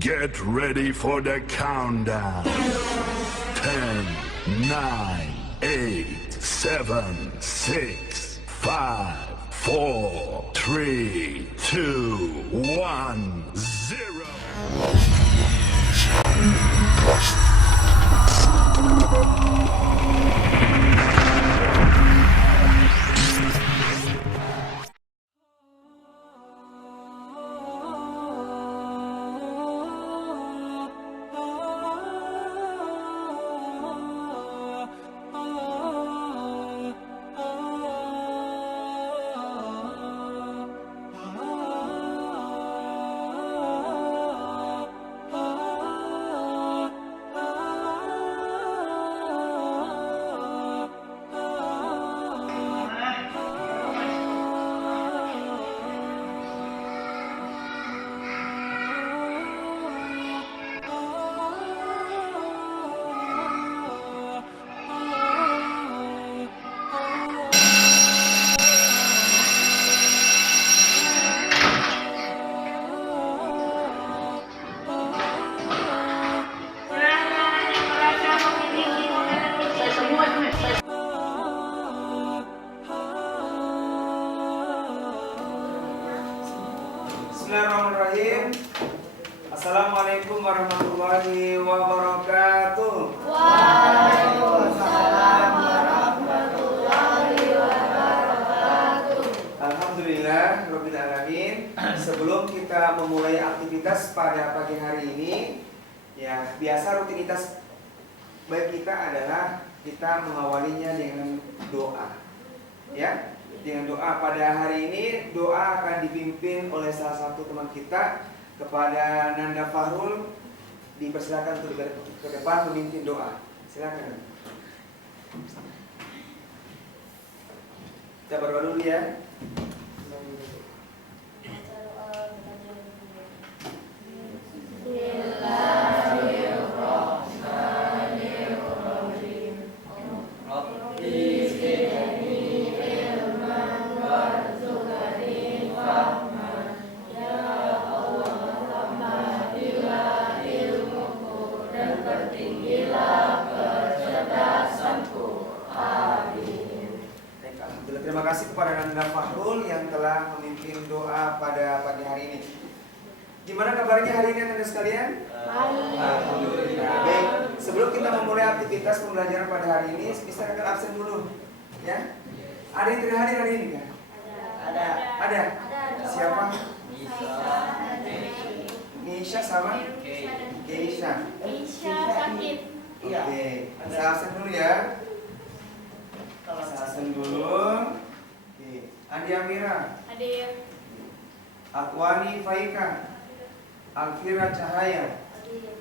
Get ready for the countdown. 10, 9, 8, 7, 6, 5, 4, 3, 2, 1, 0. Bismillahirrahmanirrahim. Assalamualaikum warahmatullahi wabarakatuh. Waalaikumsalam warahmatullahi wabarakatuh. Alhamdulillah Rabbil Alamin. Sebelum kita memulai aktivitas pada pagi hari ini, ya biasa rutinitas baik kita adalah kita mengawalinya dengan doa. Ya, dengan doa. Pada hari ini doa akan dipimpin oleh salah satu teman kita. Kepada Nanda Fahrul dipersilakan untuk ke depan memimpin doa. Silakan. Kita berdoa dulu ya. Terima kasih kepada Nanda Fahrul yang telah memimpin doa pada pagi hari ini. Gimana kabarnya hari ini Anda sekalian? Alhamdulillah. Baik, sebelum kita memulai aktivitas pembelajaran pada hari ini, bisa akan absen dulu, ya. Ada yang tidak hadir hari ini kan? Ada. Siapa? Nisha sama? Keisha. sakit. Oke, saya absen dulu ya. Absen dulu. Oke. Andi Amira. Hadir. Akwani Faika. Alfira Cahaya. Hadir.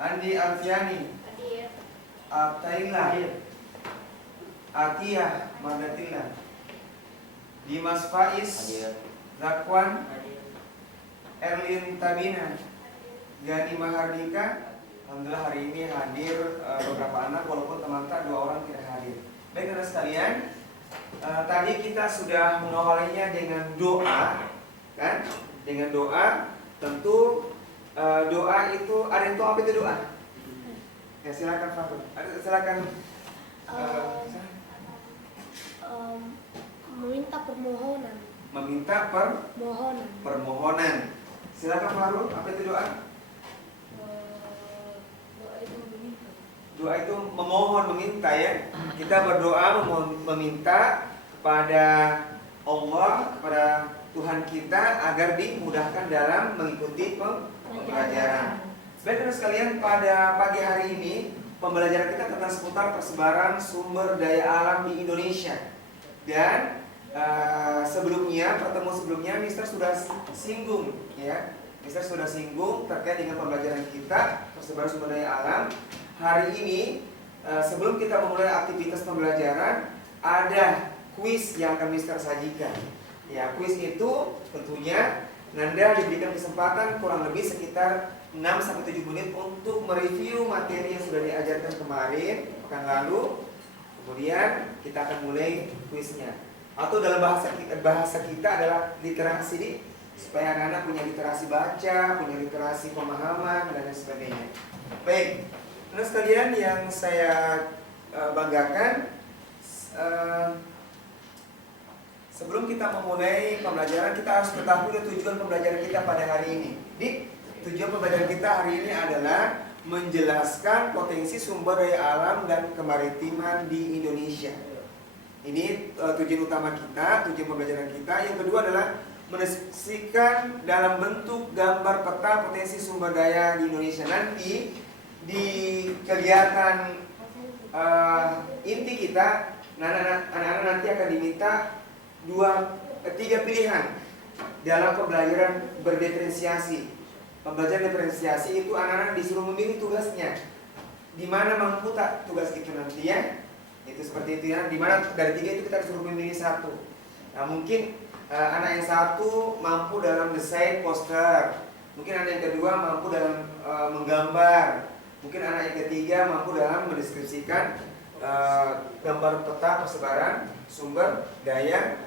Andi Alfiani. Hadir. Abtaila. Atia Mardatila. Dimas Faiz. Zakwan. Erlin Tabina. Gani Mahardika. Alhamdulillah hari ini hadir beberapa anak, walaupun teman-teman 2 orang tidak hadir. Baik teman sekalian, tadi kita sudah mengawalinya dengan doa, kan? Dengan doa, tentu doa itu ada yang tahu apa itu doa? Ya silakan Fahrul. Silakan. Meminta permohonan. Meminta permohonan. Silakan Fahrul, apa itu doa? Doa itu memohon, meminta ya. Kita berdoa meminta kepada Allah, kepada Tuhan kita agar dimudahkan dalam mengikuti pembelajaran. Baik teman sekalian, pada pagi hari ini pembelajaran kita tentang seputar persebaran sumber daya alam di Indonesia. Dan pertemuan sebelumnya Mister sudah singgung ya. Mister sudah singgung terkait dengan pembelajaran kita persebaran sumber daya alam. Hari ini sebelum kita memulai aktivitas pembelajaran, ada kuis yang akan Mister sajikan. Ya, kuis itu tentunya Nanda diberikan kesempatan kurang lebih sekitar 6-7 menit untuk mereview materi yang sudah diajarkan kemarin pekan lalu. Kemudian kita akan mulai kuisnya. Atau dalam bahasa kita adalah literasi supaya anak-anak punya literasi baca, punya literasi pemahaman dan lain sebagainya. Baik, nah sekalian yang saya banggakan, sebelum kita memulai pembelajaran, kita harus ketahui tujuan pembelajaran kita pada hari ini. Jadi, tujuan pembelajaran kita hari ini adalah menjelaskan potensi sumber daya alam dan kemaritiman di Indonesia. Ini tujuan utama kita, tujuan pembelajaran kita. Yang kedua adalah mendeskripsikan dalam bentuk gambar peta potensi sumber daya di Indonesia. Nanti di kegiatan inti kita, anak-anak nanti akan diminta 3 pilihan dalam pembelajaran berdiferensiasi. Pembelajaran diferensiasi itu anak-anak disuruh memilih tugasnya. Di mana mampu tak tugas itu nanti ya? Itu seperti itu ya. Di mana dari 3 itu kita disuruh memilih 1. Nah, mungkin anak yang 1 mampu dalam desain poster. Mungkin anak yang kedua mampu dalam menggambar. Mungkin anak yang ketiga mampu dalam mendeskripsikan gambar peta persebaran sumber daya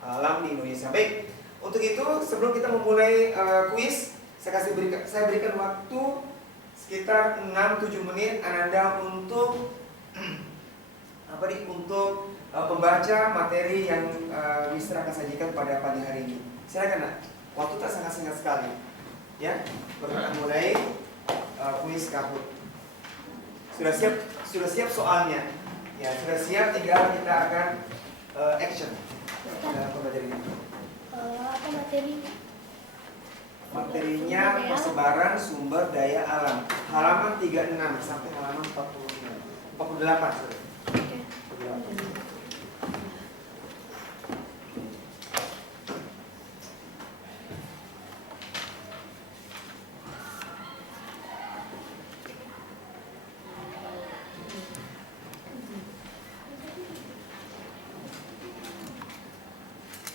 alam di Indonesia. Baik, untuk itu sebelum kita memulai kuis, saya berikan waktu sekitar 6-7 menit Ananda untuk untuk membaca materi yang Mister akan sajikan pada pagi hari ini. Silakan nak, waktu tak sangat singkat sekali. Ya, kita mulai kuis Kahoot. Sudah siap soalnya. Ya, sudah siap, tinggal kita akan action dalam pembelajaran ini. Apa materi? Materinya persebaran sumber daya alam. Halaman 36 sampai halaman 48. Sorry. Oke. 48.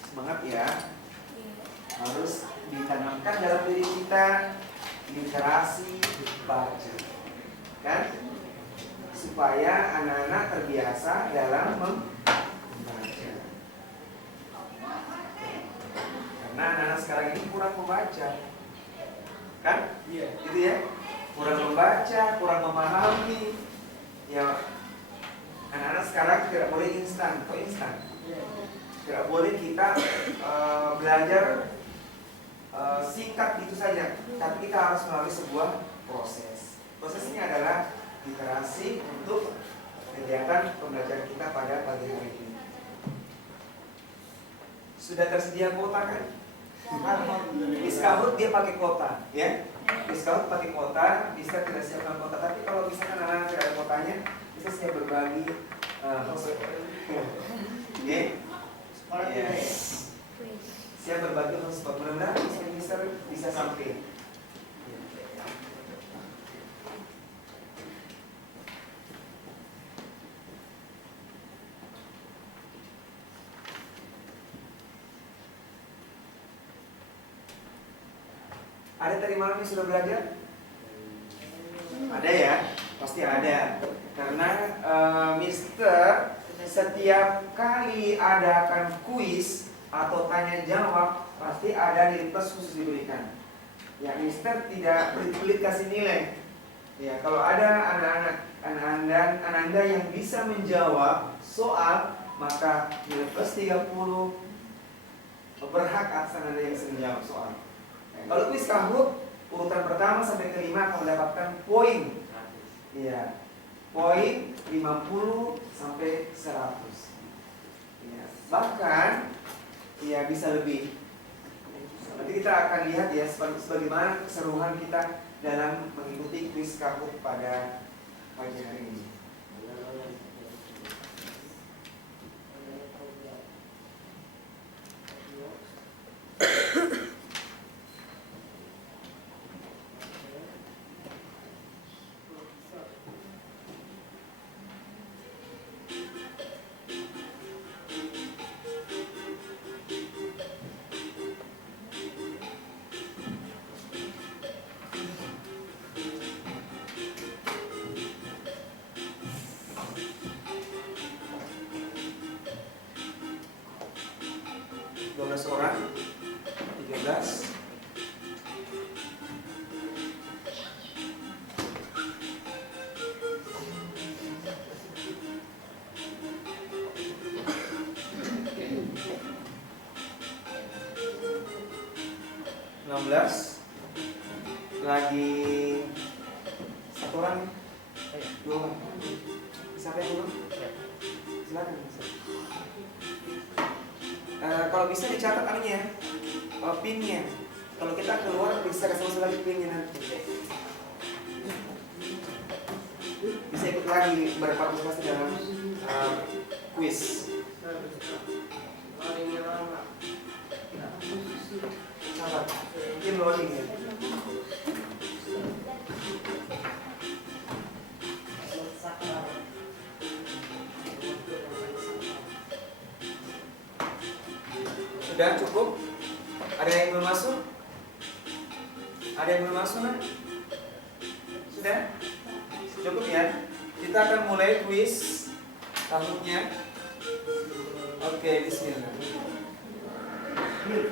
Semangat ya. Harus ditanamkan dalam diri kita literasi baca, kan? Supaya anak-anak terbiasa dalam membaca. Karena anak-anak sekarang ini kurang membaca, kan? Iya. Gitu ya. Kurang membaca, kurang memahami. Ya, anak-anak sekarang tidak boleh instan, kok instan? Tidak boleh kita belajar singkat itu saja, tapi kita harus melalui sebuah proses. Proses ini adalah literasi untuk kegiatan pembelajaran kita pada pagi hari ini. Sudah tersedia kuota kan? Miss Kahoot dia pakai kuota, ya. Miss Kahoot pakai kuota, bisa tidak siapkan kuota. Tapi kalau misalkan anak-anak tidak ada kuotanya, bisa siap berbagi. Yes. Siap berbagi hotspot. Mudah-mudahan bisa sampai. Ada tadi malam yang sudah belajar? Ada ya? Pasti ada. Karena Mister setiap kali adakan kuis atau tanya jawab pasti ada nilai plus khusus diberikan. Ya, Mister tidak pelit-pelit kasih nilai. Ya, kalau ada anak-anak yang bisa menjawab soal, maka nilai plus 30 berhak atas anak yang bisa menjawab soal. Ya, kalau kuis Kahoot urutan pertama sampai kelima akan mendapatkan poin. Ya, poin 50 sampai 100. Ya, bahkan ya bisa lebih. Nanti kita akan lihat ya sebagaimana keseruan kita dalam mengikuti kuis Kahoot pada pagi hari ini. Orang 15. Lagi satu orang, dua orang. Siapa yang dulu? Silakan. Kalau bisa dicatat anunya ya, pinnya. Kalau kita keluar bisa kasih lagi pinnya nanti. Bisa ikut lagi berpartisipasi dalam quiz. Sabar, mungkin loading ya. Sudah cukup? Ada yang belum masuk? Ada yang belum masuk kan? Sudah? Cukup ya? Kita akan mulai quiz tahunnya. Oke, bismillah. Beri.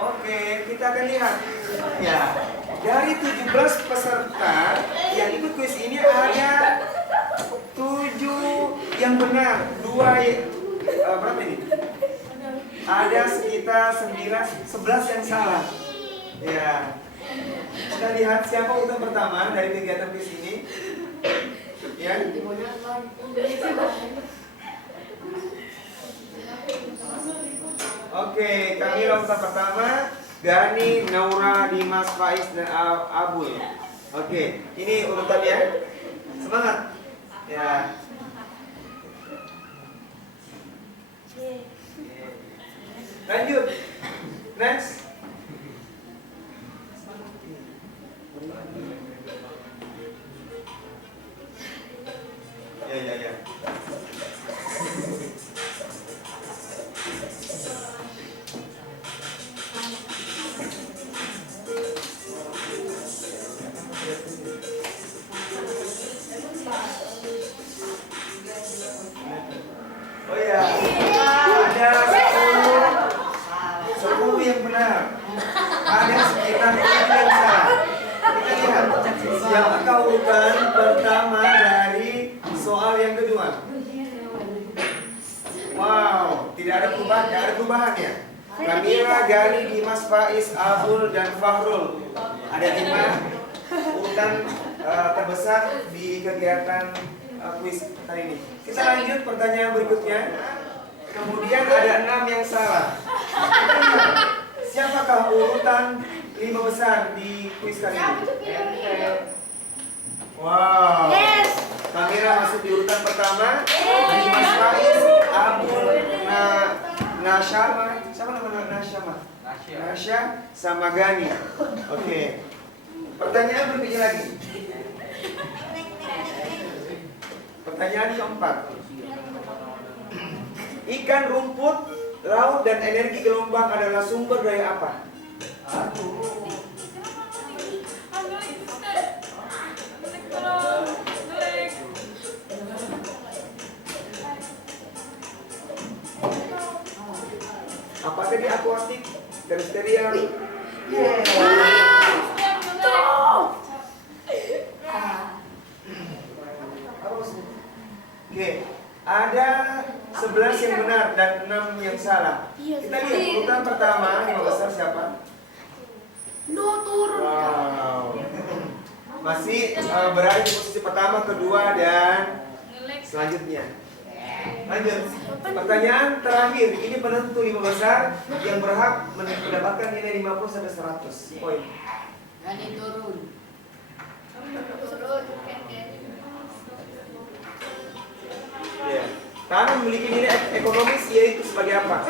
Oke, kita akan lihat. Ya, dari 17 peserta yang ikut kuis ini ada 7 yang benar, 2 berapa ini? Ada sekitar 11 yang salah. Ya. Kita lihat siapa urutan pertama dari kegiatan kuis ini. Ya. Oke, kami urutan pertama Gani, Naura, Dimas, Faiz, dan Abul. Oke, ini urutannya. Semangat. Ya. Lanjut. Next. Ya. Oh ya, ada 10 yang benar. Ada sekitar 7 yang salah. Kita lihat siapakah urutan pertama dari soal yang kedua. Wow, tidak ada perubahan ya. Kamila, Gani, Dimas, Faiz, Abul, dan Fahrul. Ada 5 urutan terbesar di kegiatan kuis kali ini. Kita lanjut pertanyaan berikutnya. Kemudian ada 6 yang salah. Siapakah urutan 5 besar di kuis kali ini? Wow. Yes. Kamera masuk di urutan pertama. Dimas, Faiz, Abul, Nasyama. Siapa nama Nasyama? Nasya sama Gani. Oke. Pertanyaan berikutnya lagi. Pertanyaan keempat. Ikan, rumput, laut, dan energi gelombang adalah sumber daya apa? Apakah di akuatik, terestrial? Oke, ada 11 yang benar dan 6 yang salah. Kita lihat urutan pertama 5 besar siapa? Wow. Masih berada di posisi pertama, kedua, dan selanjutnya. Lanjut. Pertanyaan terakhir, ini penentu 5 besar yang berhak mendapatkan nilai 50 sampai 100 poin. Gani turun. Ya. Tanah memiliki nilai ekonomis yaitu sebagai apa?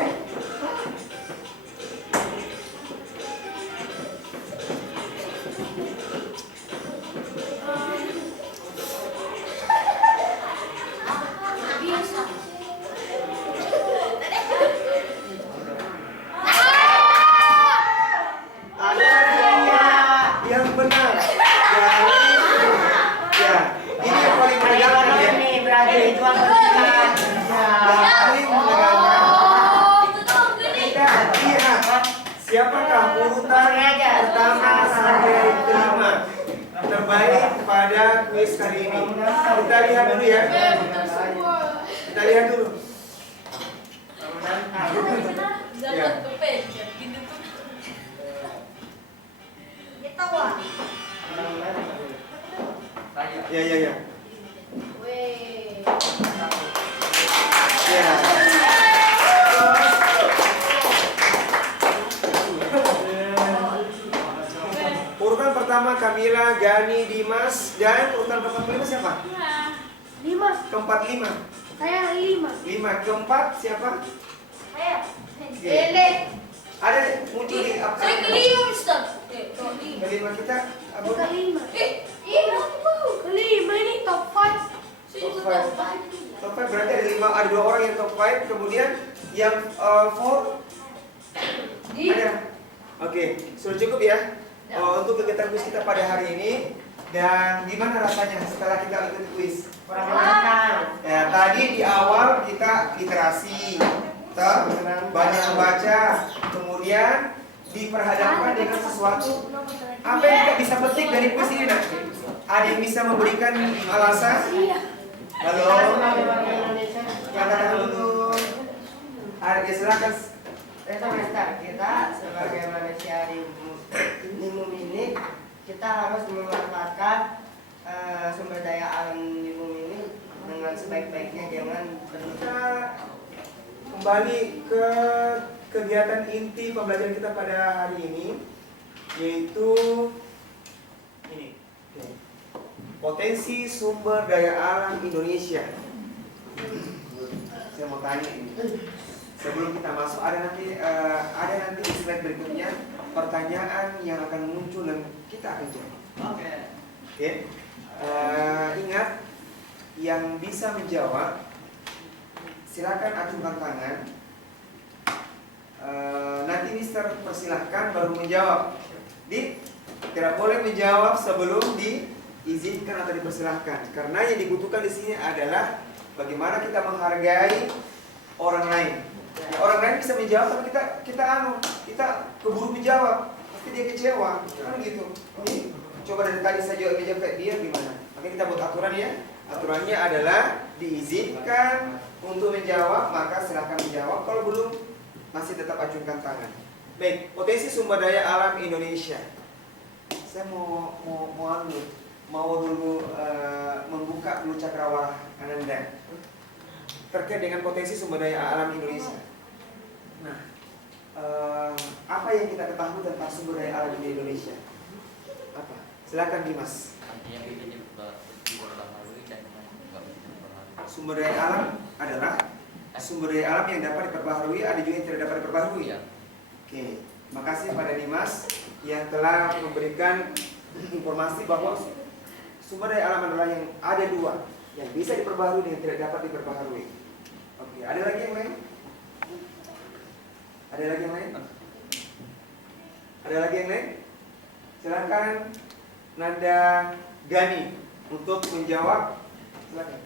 Ada kelima terbaik pada kuis kali ini. Kita lihat dulu ya. Kita lihat dulu. Ya. Ya. Ya. Urutan pertama Kamila, Gani, Dimas, dan urutan keempat kelima siapa? 5. Keempat lima. Saya 5. Lima keempat siapa? Saya. Oke. Ada muncul di apa? Saya kelima, Ustaz. Kelima kita apa? Bukan 5. Kelima ini top 5. Top 5. Top 5 berarti ada lima, ada 2 orang yang top 5, kemudian yang 4 ada. Oke, sudah cukup ya. Untuk kegiatan kuis kita pada hari ini. Dan gimana rasanya setelah kita ikut kuis? Ya, tadi di awal kita literasi, banyak membaca, kemudian diperhadapkan dengan sesuatu. Apa yang kita bisa petik dari kuis ini? Nak? Ada yang bisa memberikan alasan? Halo, angkat tangan dulu. Ada, silakan. Kita sebagai manusia di bumi ini, kita harus memanfaatkan sumber daya alam di bumi ini dengan sebaik-baiknya, jangan Kita kembali ke kegiatan inti pembelajaran kita pada hari ini, yaitu ini. Potensi sumber daya alam Indonesia. Saya mau tanya ini. Sebelum kita masuk, ada nanti di slide berikutnya pertanyaan yang akan muncul dan kita akan jawab. Oke. Ingat, yang bisa menjawab silakan acungkan tangan. Nanti Mister persilahkan baru menjawab. Tidak boleh menjawab sebelum diizinkan atau dipersilahkan. Karena yang dibutuhkan di sini adalah bagaimana kita menghargai orang lain. Ya, orang lain bisa menjawab, tapi kita keburu menjawab, pasti dia kecewa, kan gitu. Coba dari tadi saya jawab kayak dia gimana? Makanya kita buat aturan ya. Aturannya adalah diizinkan untuk menjawab, maka silakan menjawab. Kalau belum, masih tetap acungkan tangan. Baik, potensi sumber daya alam Indonesia. Saya mau dulu membuka dulu cakrawala Ananda terkait dengan potensi sumber daya alam Indonesia. Nah, apa yang kita ketahui tentang sumber daya alam di Indonesia? Apa? Silakan Dimas. Sumber daya alam adalah sumber daya alam yang dapat diperbaharui, ada juga yang tidak dapat diperbaharui. Oke, makasih pada Dimas yang telah memberikan informasi bahwa sumber daya alam adalah yang ada 2, yang bisa diperbaharui dan yang tidak dapat diperbaharui. Oke, ada lagi yang lain? Ada lagi yang lain? Ada lagi yang lain? Silakan Nanda Gani untuk menjawab. Silakan.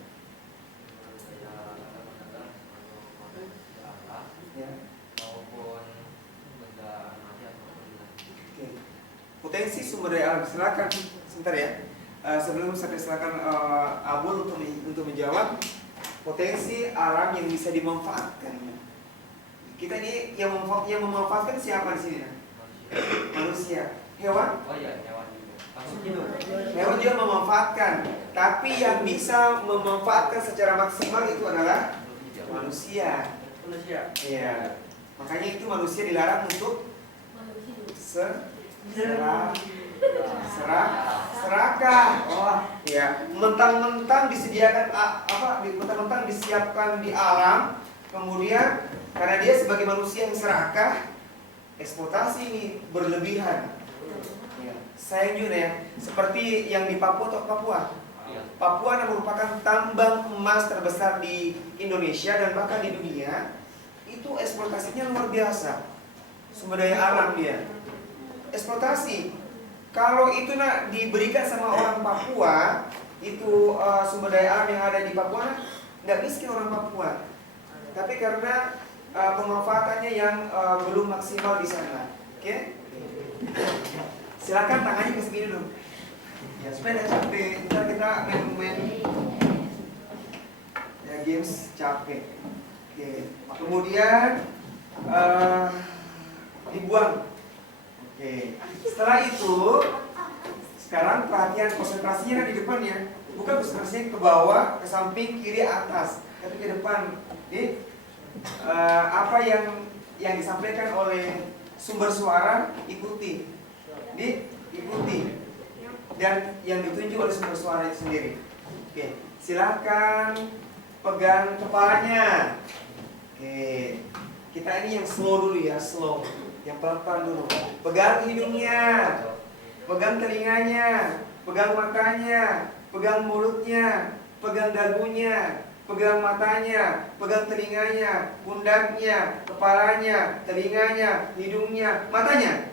Ya. Oke. Potensi sumber daya alam. Silakan sebentar ya. Sebelum saya silakan Abul untuk menjawab. Potensi alam yang bisa dimanfaatkan. Kita ini yang memanfaatkan siapa di sini? Manusia. Hewan? Oh iya, hewan juga. Hewan juga memanfaatkan. Tapi yang bisa memanfaatkan secara maksimal itu adalah manusia. Iya. Makanya itu manusia dilarang untuk serakah. Oh, ya. Mentang-mentang disediakan mentang-mentang disiapkan di alam, kemudian karena dia sebagai manusia yang serakah, eksploitasi ini berlebihan. Ya. Sayang juga ya, seperti yang di Papua atau Papua. Papua merupakan tambang emas terbesar di Indonesia dan bahkan di dunia. Itu eksploitasinya luar biasa. Sumber daya alam dia. Eksploitasi. Kalau itu diberikan sama orang Papua, itu sumber daya alam yang ada di Papua, nggak miskin orang Papua. Tapi karena pemanfaatannya yang belum maksimal di sana. Oke? Silakan tangannya ke segini dulu. Ya, supaya nggak capek. Ntar kita main ya games capek. Oke. Kemudian dibuang. Oke. Setelah itu, sekarang perhatian konsentrasinya di depan ya. Bukan konsentrasinya ke bawah, ke samping, kiri, atas, tapi ke depan. Jadi apa yang disampaikan oleh sumber suara ikuti. Ikuti. Dan yang ditunjuk oleh sumber suara itu sendiri. Oke, silakan pegang kepalanya. Oke, kita ini yang slow dulu ya, slow. Yang pelan-pelan dulu. Pegang hidungnya, pegang telinganya, pegang matanya, pegang mulutnya, pegang dagunya, pegang matanya, pegang telinganya, pundaknya, kepalanya, telinganya, hidungnya, matanya.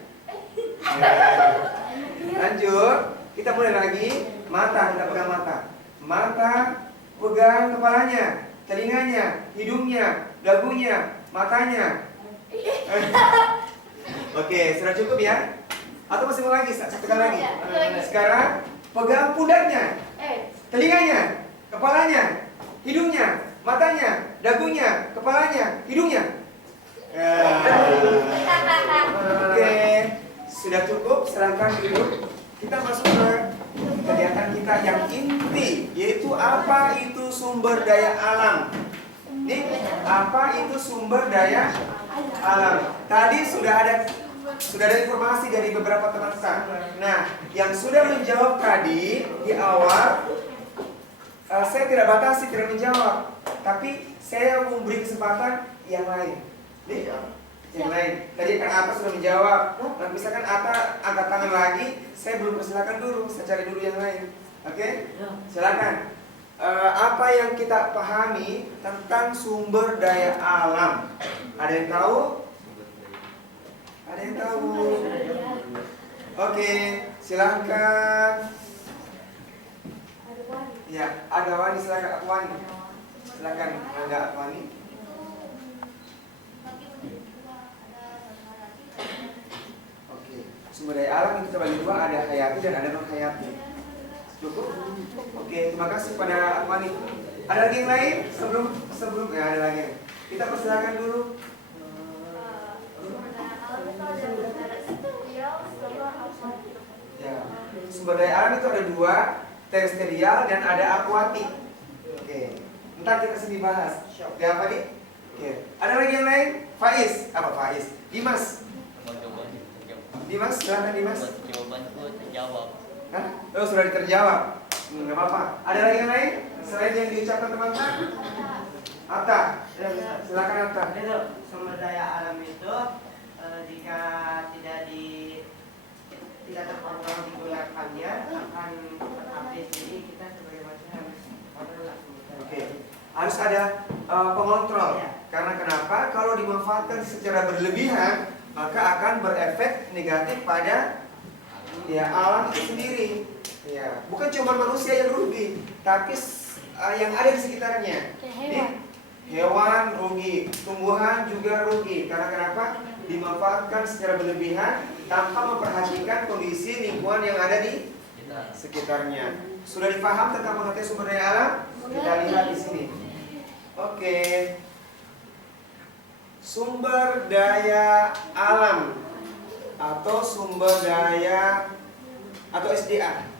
Lanjut. Kita mulai lagi, mata, kita pegang mata. Mata, pegang kepalanya, telinganya, hidungnya, dagunya, matanya. Oke, sudah cukup ya? Atau masih mau lagi? Satu kali lagi. Sekarang, pegang pundaknya, telinganya, kepalanya, hidungnya, matanya, dagunya, kepalanya, hidungnya. Oke, sudah cukup, silahkan duduk. Kita masuk ke kegiatan kita yang inti, yaitu apa itu sumber daya alam. Nih, apa itu sumber daya alam? Tadi sudah ada informasi dari beberapa teman saya. Nah, yang sudah menjawab tadi di awal, saya tidak batasi tidak menjawab, tapi saya memberi kesempatan yang lain. Nih, yang lain. Tadi kan Atta sudah menjawab. Nah, misalkan Atta angkat tangan lagi, saya belum persilakan dulu, saya cari dulu yang lain. Oke? Silakan. Apa yang kita pahami tentang sumber daya alam? Ada yang tahu? Ada yang tahu? Oke, silakan. Ya, ada Wani, silakan Wani. Silakan, ada Wani. Sumber daya alam itu terbagi dua, ada hayati dan ada non hayati. Cukup? Oke, terima kasih pada Wani. Ada lagi yang lain sebelum ya ada lagi. Kita persilakan dulu. Ya, sumber daya alam itu ada dua, terestrial dan ada akuatik. Oke, ntar kita sini bahas. Oke, apa nih? Oke, ada lagi yang lain? Faiz, apa Faiz? Dimas, silakan Dimas. Jawabanku terjawab. Hah? Oh, sudah terjawab. Nggak apa-apa. Ada lagi yang lain selain yang diucapkan teman-teman? Atta, silakan Atta. Itu sumber daya alam itu jika tidak terkontrol digunakannya akan habis. Jadi kita sebagai manusia harus kontrol. Oke. Harus ada pengontrol. Karena kenapa? Kalau dimanfaatkan secara berlebihan, maka akan berefek negatif pada ya alam itu sendiri. Ya, bukan cuma manusia yang rugi, tapi yang ada di sekitarnya. Hewan rugi, tumbuhan juga rugi. Karena kenapa? Dimanfaatkan secara berlebihan tanpa memperhatikan kondisi lingkungan yang ada di sekitarnya. Sudah dipaham tentang pengertian sumber daya alam? Kita lihat di sini. Oke. Sumber daya alam atau sumber daya atau SDA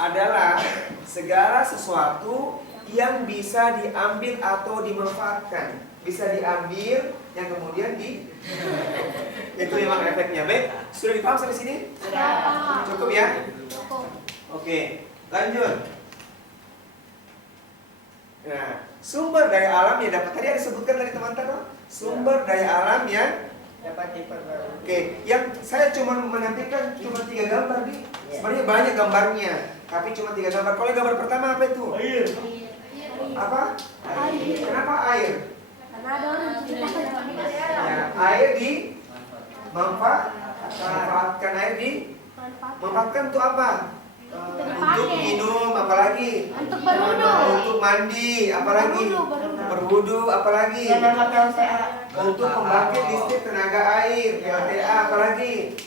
adalah segala sesuatu yang bisa diambil atau dimanfaatkan. Bisa diambil yang kemudian itu memang efeknya. Baik, sudah dipaham sampai sini? Cukup ya? Oke, lanjut. Nah, sumber daya alam yang dapat tadi ada disebutkan dari teman-teman. Sumber daya alam yang Dapat diperbarui. Oke, yang saya cuma menampilkan cuma 3 gambar nih. Sebenarnya banyak gambarnya, tapi cuma 3 gambar. Kalau gambar pertama apa itu? Air. Apa? Air. Kenapa air? Karena ada orang ceritakan. Ya, air manfaatkan air manfaatkan untuk apa? Untuk minum, apalagi? Untuk berwudu. Untuk mandi, apalagi? Berwudu, apalagi? Untuk pembangkit listrik tenaga air, PLTA, apalagi?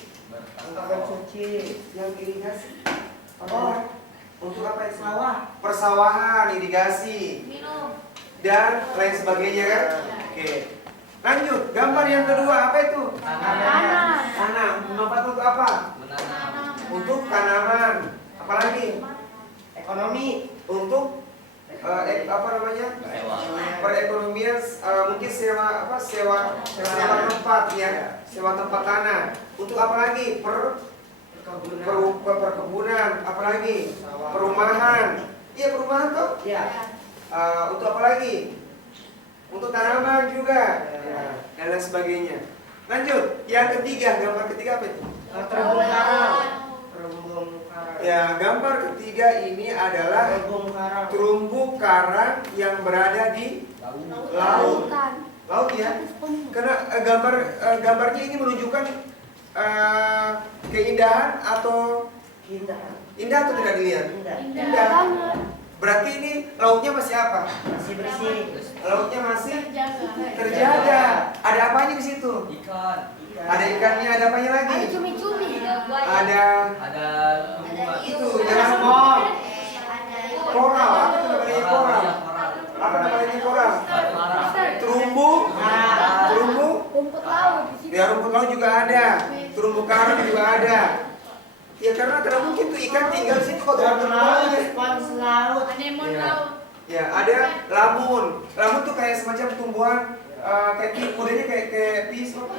Untuk mencuci. Yang irigasi. Oh, untuk apa itu? Sawah. Persawahan, irigasi, Minum. dan lain sebagainya kan? Oke. Lanjut, gambar yang kedua apa itu? Tanah. Tanam. Bermanfaat untuk apa? Menanam. Untuk tanaman. Apalagi? Ekonomi. Untuk apa namanya? Sewa. Perekonomian, mungkin sewa tempat ya, sewa tempat tanah. Untuk apa lagi? Perkebunan, apalagi perumahan. Iya, perumahan toh. Ya. Untuk apa lagi? Untuk tanaman juga, ya, dan lain sebagainya. Lanjut, yang ketiga, gambar ketiga apa itu? Terumbu karang. Terumbu karang. Ya, gambar ketiga ini adalah Terumbu karang. terumbu karang yang berada di laut. Bukan. Laut ya. Karena gambarnya ini menunjukkan keindahan atau Indah. indah atau tidak dilihat? Indah. Indah banget. Berarti ini lautnya masih apa? Masih bersih. Lautnya masih Terjaga. terjaga. Ada apanya di situ? Ikan. Ada ikannya, ada apanya lagi? Ada cumi-cumi. Ada Ada tumbuhan. itu jangan ngomong. Koral, apa itu namanya koral? Iya, koral. Apa namanya koral? Batu arang. Terumbu, terumbu. Rumput laut di sini. Ya, rumput laut juga ada, terumbu karang juga ada. Ya karena tidak mungkin tuh ikan tinggal di situ kalau tidak ada Laut. tempatnya. Spons laut. Anemon Ya. laut. Ya, ada lamun. Lamun tuh kayak semacam tumbuhan kayak modelnya kayak pisau.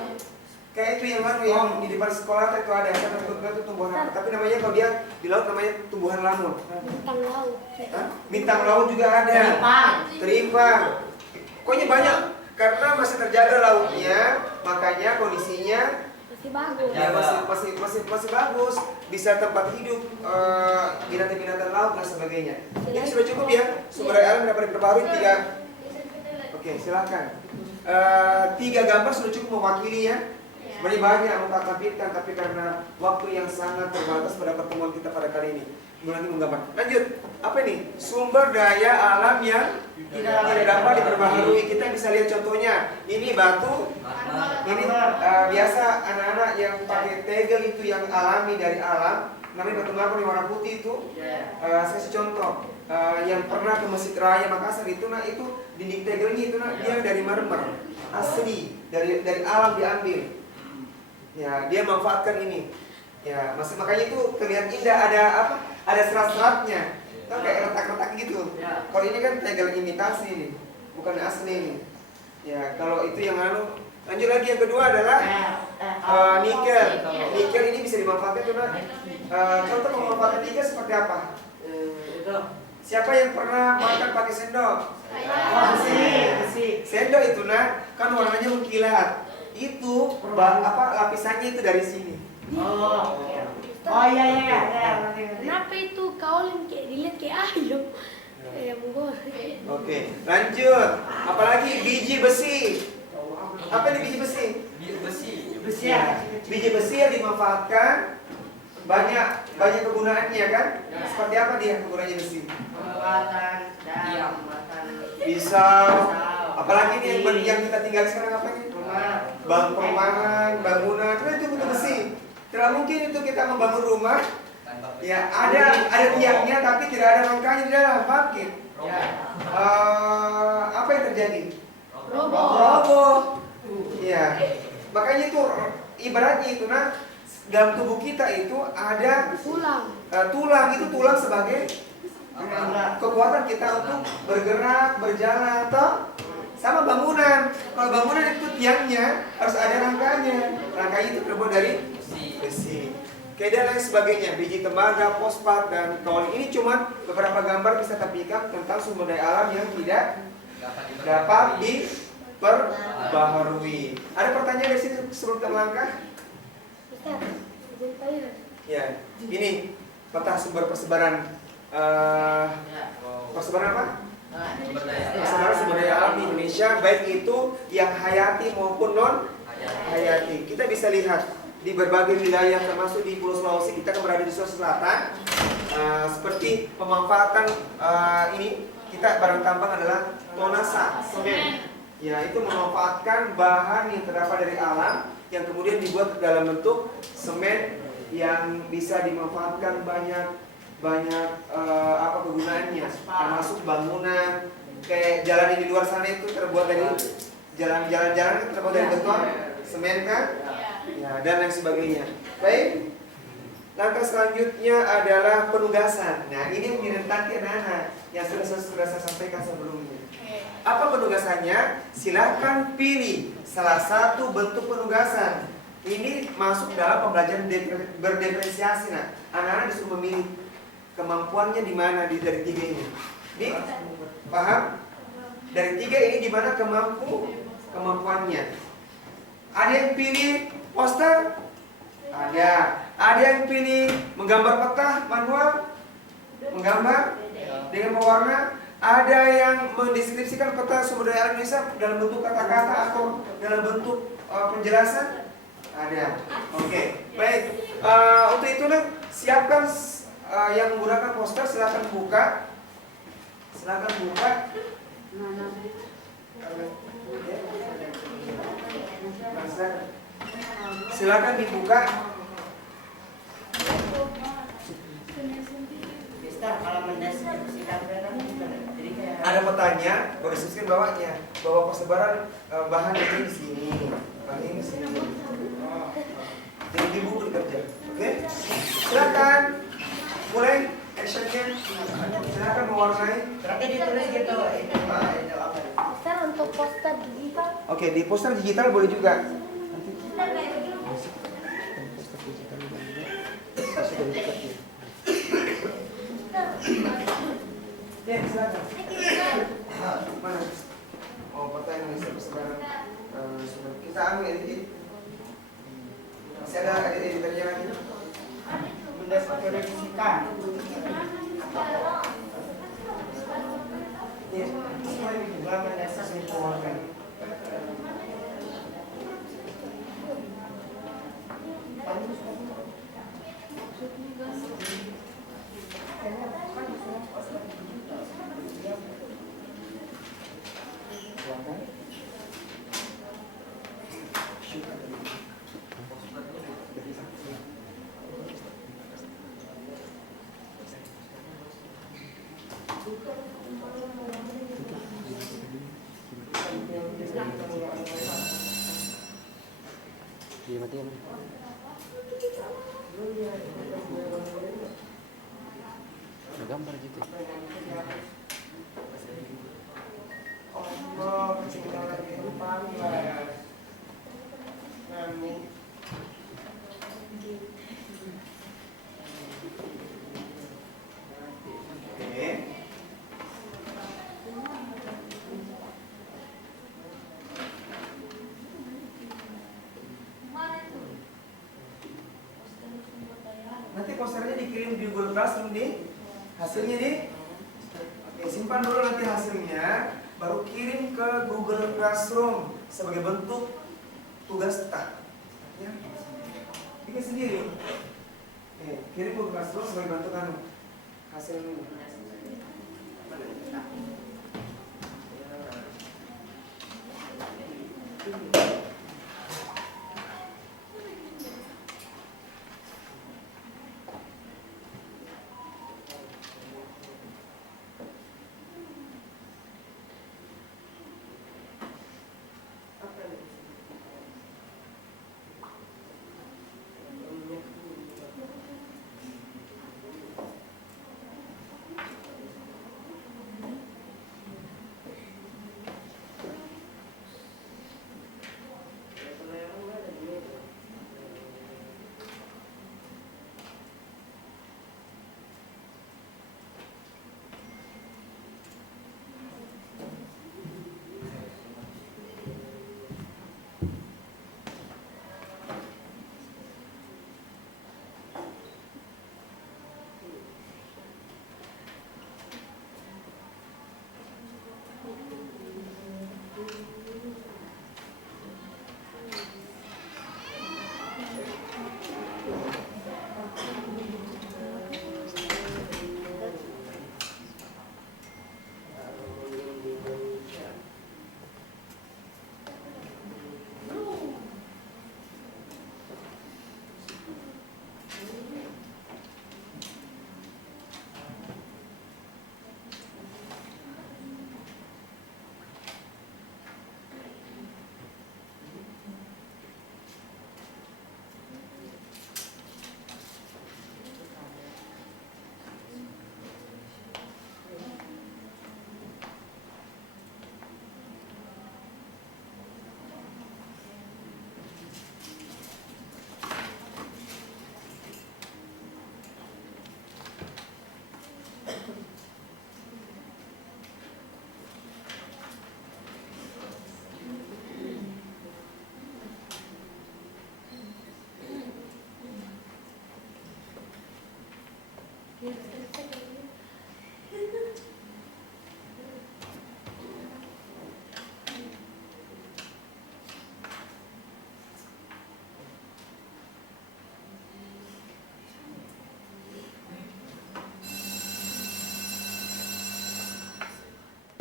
Kayak itu yang di depan sekolah itu ada kan itu tumbuhan apa? Tapi namanya kalau dia di laut namanya tumbuhan lamun. Bintang laut. Hah? Bintang laut juga ada. Teripang. Terimpang. Pokoknya banyak karena masih terjaga lautnya, makanya kondisinya Masih bagus. ya masih bagus, bisa tempat hidup binatang-binatang laut dan sebagainya. Ini sudah cukup ya, sumber daya alam dapat diperbarui 3. Oke, silakan. 3 gambar sudah cukup mewakili ya. Sebenarnya banyak mau tampilkan, tapi karena waktu yang sangat terbatas pada pertemuan kita pada kali ini, belum lagi menggambar. Lanjut, apa ini? Sumber daya alam yang tidak dapat diperbaharui. Kita bisa lihat contohnya. Ini batu. Ini biasa anak-anak yang pakai tegel itu yang alami dari alam, namanya batu marmer yang warna putih itu. Saya kasih contoh. Yang pernah ke Masjid Raya Makassar itu, itu dinding tegelnya itu dia dari marmer asli, dari alam diambil. Ya, dia manfaatkan ini. Ya, makanya itu terlihat indah, ada apa? Ada serat-seratnya. Tahu kayak retak-retak gitu. Kalau ini kan tegel imitasi nih, bukan asli nih. Ya, kalau itu yang lanjut lagi yang kedua adalah nikel. Nikel ini bisa dimanfaatkan tuh, contoh pemanfaatan nikel seperti apa? Itu. Siapa yang pernah makan pakai sendok? Besi. Sendok itu kan warnanya mengkilat. Itu lapisannya itu dari sini. Oh iya. Kenapa itu kaulin kayak dilihat kayak ayam? Ya monggo. Oke, lanjut. Apalagi biji besi. Apa ini biji besi? Besi. Besi ya. Biji besi yang dimanfaatkan banyak kegunaannya kan? Seperti apa dia kegunaannya besi? Pembuatan dan pembuatan Pisau. Apalagi nih yang kita tinggal sekarang apa nih? rumah. Perumahan, bangunan, itu butuh besi. Tidak mungkin itu kita membangun rumah. Ya ada tiangnya tapi tidak ada rangkanya di dalam, bangkit. Ya. Apa yang terjadi? Roboh. Ya, makanya itu ibaratnya itu dalam tubuh kita itu ada tulang itu tulang sebagai kekuatan kita untuk bergerak, berjalan, atau sama bangunan. Kalau bangunan itu tiangnya harus ada rangkanya. Rangkanya itu terbuat dari besi. Dan lain sebagainya, biji tembaga, fosfat dan kawan. Ini cuma beberapa gambar bisa tampilkan tentang sumber daya alam yang tidak dapat diperbaharui. Ada pertanyaan dari sini sebelum kita melangkah? Ustaz, izin tanya. Ya, ini peta persebaran apa? Persebaran sumber daya alam di Indonesia, baik itu yang hayati maupun non hayati. Kita bisa lihat di berbagai wilayah termasuk di Pulau Sulawesi, kita kan berada di Sulawesi Selatan. Seperti pemanfaatan ini, kita barang tambang adalah tonasa, semen. Ya, itu memanfaatkan bahan yang terdapat dari alam yang kemudian dibuat dalam bentuk semen yang bisa dimanfaatkan banyak apa kegunaannya, termasuk bangunan kayak jalan yang di luar sana itu terbuat dari jalan-jalan terbuat dari beton, semen kan? Ya, dan lain sebagainya. Baik. Langkah selanjutnya adalah penugasan. Nah, ini yang dinanti anak-anak yang sudah saya sampaikan sebelumnya. Apa penugasannya? Silahkan pilih salah satu bentuk penugasan. Ini masuk dalam pembelajaran berdiferensiasi. Nah, anak-anak disuruh memilih kemampuannya di mana dari tiga ini. Ini paham? Dari tiga ini di mana kemampuannya. Ada yang pilih poster? Ada. Ada yang pilih menggambar peta manual? Menggambar dengan pewarna? Ada yang mendeskripsikan peta sumber daya alam Indonesia dalam bentuk kata-kata atau dalam bentuk penjelasan? Ada. Oke, baik. Untuk itu siapkan yang menggunakan poster, silakan buka. Silakan buka. Silakan dibuka. Kalau mendeskripsikan peta gimana? Jadi kayak Ada petanya, berdeskripsikan bawahnya bahwa persebaran bahan ini di sini, bahan ini di sini. Jadi di buku dikerja. Oke? Silakan mulai actionnya. Silakan mewarnai. berarti ditulis gitu itu apa? Poster untuk poster digital. Oke, di poster digital boleh juga. Ya, silakan. Mana? Oh, peta Indonesia persebaran. Kita ambil edit. Masih ada editornya lagi? Mendeskripsikan. Iya. Semua ini juga mendeskripsikan. Gambar gitu. Allah ketinggalan kehidupan. Amin. Oke. Nanti posternya dikirim di Google Classroom nih. Hasilnya nih. Oke, simpan dulu nanti hasilnya, baru kirim ke Google Classroom sebagai bentuk tugas tak. Ya. Bikin sendiri. Oke, kirim ke Google Classroom sebagai bentuk hasilnya.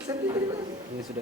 Ini sudah.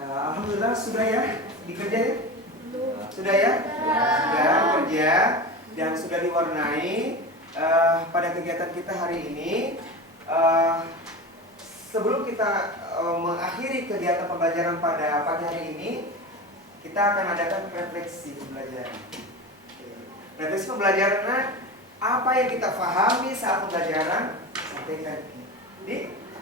Alhamdulillah sudah ya dikerja ya? Sudah ya? Sudah kerja dan sudah diwarnai pada kegiatan kita hari ini. Sebelum kita mengakhiri kegiatan pembelajaran pada pagi hari ini, kita akan adakan refleksi pembelajaran. Refleksi pembelajaran apa yang kita pahami saat pembelajaran sampaikan.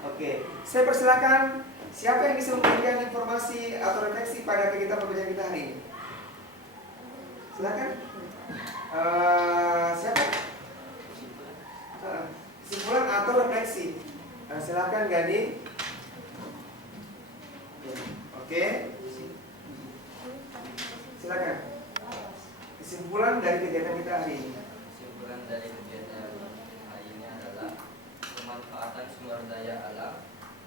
Oke, saya persilakan. Siapa yang bisa memberikan informasi atau refleksi pada kegiatan pembelajaran kita hari ini? Silakan. Siapa? Kesimpulan atau refleksi? Silakan Gani. Oke. Silakan. Kesimpulan dari kegiatan kita hari ini. Kesimpulan dari kegiatan hari ini adalah pemanfaatan sumber daya alam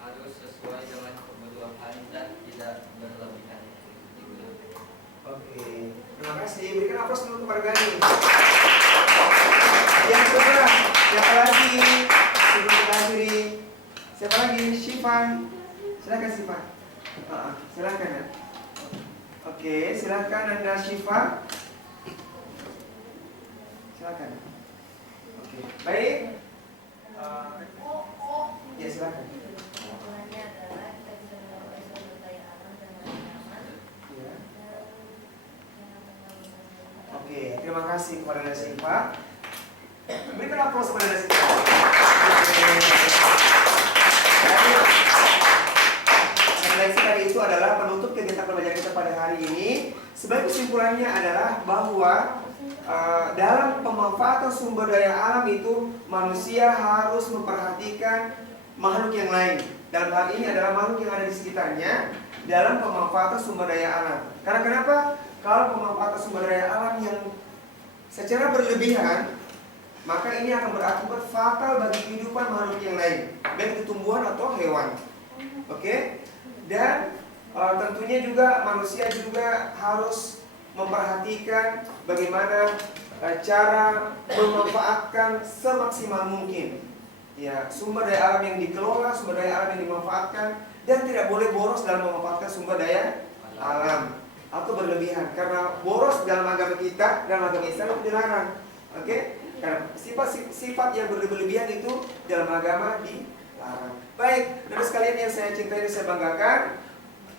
harus sesuai dengan kebutuhan dan tidak berlebihan digunakan. Oke, terima kasih. Berikan aplaus dulu kepada Gani. Yang kedua, siapa lagi? Sebelum kita akhiri, siapa lagi? Syifa. Silakan Syifa. Silakan ya. Oke, silakan Anda Syifa. Silakan. Oke, baik. Ya silakan. Kesimpulannya adalah kita bisa menguasai sumber daya alam dengan nyaman. Ya. Oke, terima kasih kepada Anda Syifa. Berikan aplaus kepada Anda Syifa. Refleksi tadi itu adalah penutup kegiatan pembelajaran kita pada hari ini. Sebagai kesimpulannya adalah bahwa dalam pemanfaatan sumber daya alam itu manusia harus memperhatikan makhluk yang lain. Dalam hal ini adalah makhluk yang ada di sekitarnya dalam pemanfaatan sumber daya alam. Karena kenapa? Kalau pemanfaatan sumber daya alam yang secara berlebihan, maka ini akan berakibat fatal bagi kehidupan makhluk yang lain, baik itu tumbuhan atau hewan. Oke? Dan tentunya juga manusia juga harus memperhatikan bagaimana cara memanfaatkan semaksimal mungkin ya sumber daya alam yang dikelola, sumber daya alam yang dimanfaatkan, dan tidak boleh boros dalam memanfaatkan sumber daya alam atau berlebihan, karena boros dalam agama kita, dalam agama Islam itu dilarang. Oke? Karena sifat yang berlebihan itu dalam agama dilarang. Baik, dari sekalian yang saya cintai dan saya banggakan,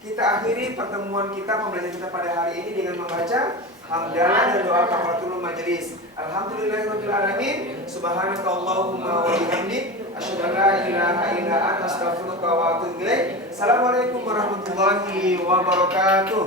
kita akhiri pertemuan kita, pembelajaran kita pada hari ini dengan membaca hamdalah dan doa kafaratul majelis. Alhamdulillahirabbil alamin. Subhanakallahumma wa bihamdik, asyhadu an la ilaha illa anta, astaghfiruka wa atubu ilaik. Assalamualaikum warahmatullahi wabarakatuh.